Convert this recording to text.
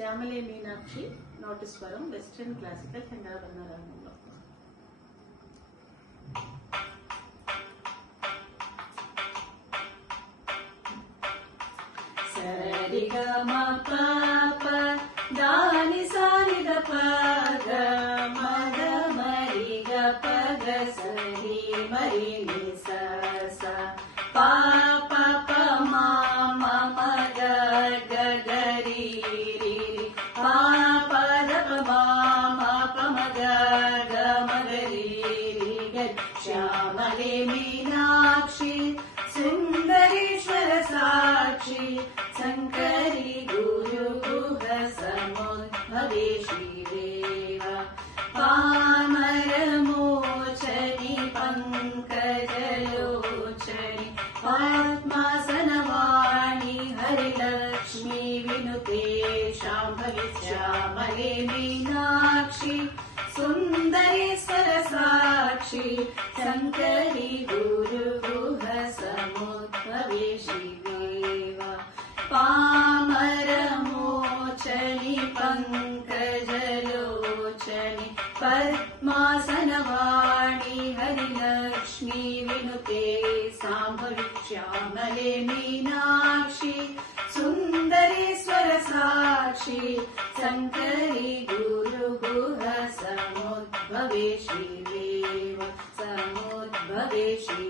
శ్యామలే మీనాక్షి నాటుస్వరం western classical చంద్రవర్ణ రాగంలో. సరిగమ పాప దాని సారిగ పగ మగ మరిగ పగ సరి మరి ని స స పాప ప మా మగ గ గరి రి పాప ద ప మా ప మగ గ మగరి రి గ శ్యామలే మీనాక్షి సుందరీశ్వర సాక్షి శంకరి గురు గుహ సముద్భవే శ్రీదేవ పామరమోచని పంకజలోచని పద్మాసనవాణి హరిలక్ష్మీ వినుతే శాంభవి శ్యామలే మీనాక్షి సుందరీశ్వర సాక్షి శంకరి గురు గుహ సముద్భవే శ్రీదేవ పామరమోచని పంకజలోచని పద్మాసనవాణి హరిలక్ష్మీ వినుతే సాంభవి శ్యామలే మీనాక్షి సుందరీశ్వర సాక్షి శంకరి గురు గుహ సముద్భవే శ్రీదేవ సముద్భవే శ్రీ